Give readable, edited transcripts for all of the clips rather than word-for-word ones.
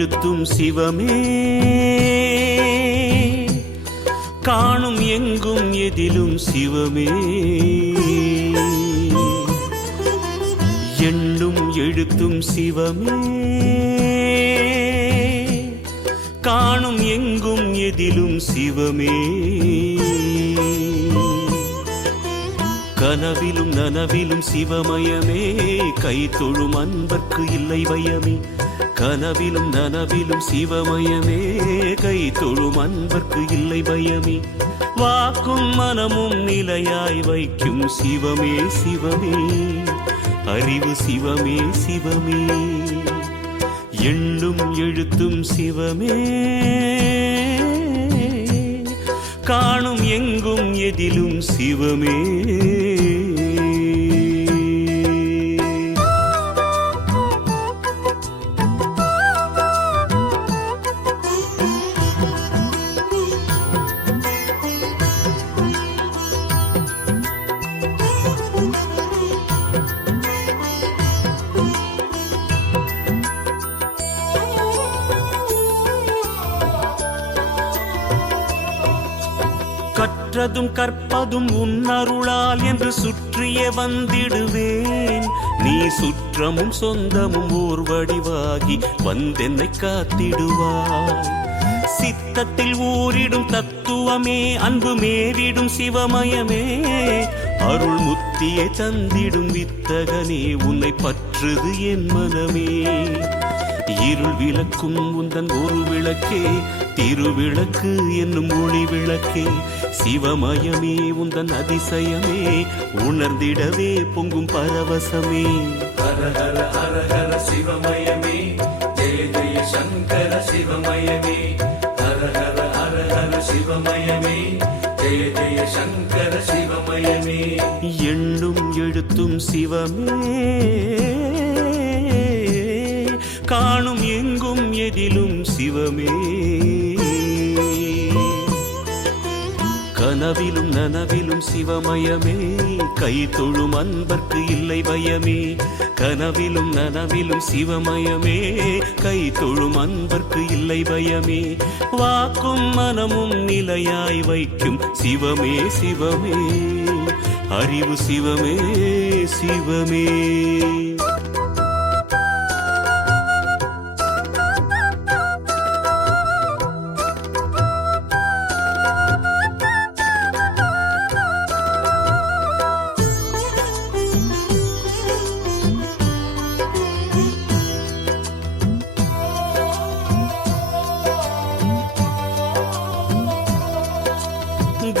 எழுத்தும் சிவமே காணும் எங்கும் எதிலும் சிவமே எண்ணும் எழுத்தும் சிவமே காணும் எங்கும் எதிலும் சிவமே கனவிலும் நனவிலும் சிவமயமே கை தொழும் அன்பர்க்கு இல்லை பயமே கனவிலும் நனவிலும் சிவமயமே கை தொழும் அன்பர்க்கு இல்லை பயமே வாக்கும் மனமும் நிலையாய் வைக்கும் சிவமே சிவமே அறிவு சிவமே சிவமே எண்ணும் எழுத்தும் சிவமே காணும் எங்கும் எதிலும் சிவமே கற்றதும் கற்பதும் உன்னருளால் என்று சுற்றிய வந்திடுவேன் நீ சுற்றமும் சொந்தமும் ஓர் வடிவாகி வந்தென்னை காத்திடுவாய் சித்தத்தில் ஊரிடும் தத்துவமே அன்பு மேவிடும் சிவமயமே அருள் முத்தியை தந்திடும் வித்தகனே உன்னை பற்றுது என் மனமே இருள் விளக்கும் உந்தன் ஒரு விளக்கே திருவிளக்கு என்னும் ஒளி விளக்கே சிவமயமே உந்தன் அதிசயமே உணர்ந்திடவே பொங்கும் பரவசமே ஹர ஹர ஹர ஹர சிவமயமே ஜெய ஜெய சங்கர சிவமயமே ஹர ஹர ஹர ஹர சிவமயமே ஜெய ஜெய சங்கர சிவமயமே எண்ணும் எழுத்தும் சிவமே காணும் எங்கும் எதிலும் சிவமே கனவிலும் நனவிலும் சிவமயமே கை தொழும் அன்பர்க்கு இல்லை பயமே கனவிலும் நனவிலும் சிவமயமே கை தொழும் அன்பர்க்கு இல்லை பயமே வாக்கும் மனமும் நிலையாய் வைக்கும் சிவமே சிவமே அறிவு சிவமே சிவமே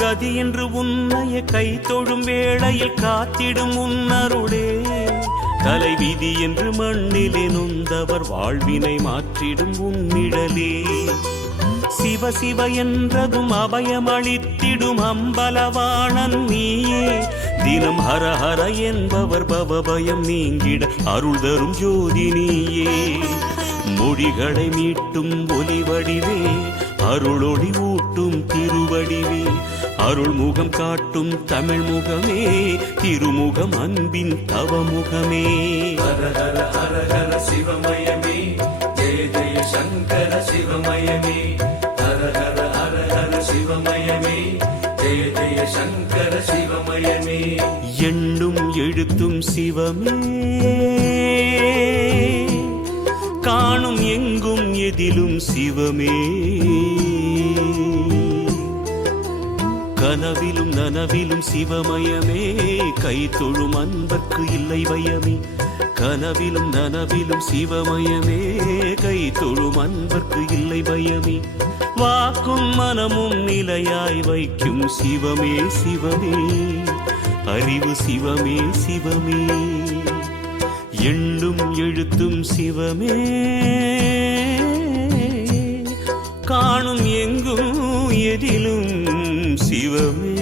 கதி என்று உன்னைய கை தொழும் வேளையில் காத்திடும் உன்னருளே தலைவிதி என்று மண்ணிலே நொந்தவர் வாழ்வினை மாற்றிடும் உன்னிடலே சிவ சிவ என்றதும் அபயமளித்திடும் அம்பலவாணன் நீயே தினம் ஹர ஹர என்பவர் பவபயம் நீங்கிட அருள் தரும் ஜோதி நீயே மொழிகளை மீட்டும் ஒலி வடிவே அருளொளி ஊட்டும் திருவடிவே அருள் முகம் காட்டும் தமிழ் முகமே திருமுகம் அன்பின் தவமுகமே ஹர ஹர ஹர ஹர சிவமயமே ஜெய ஜெய சங்கர சிவமயமே ஹர ஹர ஹர ஹர சிவமயமே ஜெய ஜெய சங்கர சிவமயமே எண்ணும் எழுத்தும் சிவமே காணும் எங்கும் எதிலும் சிவமே கனவிலும் நனவிலும் சிவமயமே கை தொழும் அன்பர்க்கு இல்லை பயமே கனவிலும் நனவிலும் சிவமயமே கை தொழும் அன்பர்க்கு இல்லை பயமே வாக்கும் மனமும் நிலையாய் வைக்கும் சிவமே சிவமே அறிவு சிவமே சிவமே எண்ணும் எழுத்தும் சிவமே காணும் எங்கும் எதிலும் சிவமே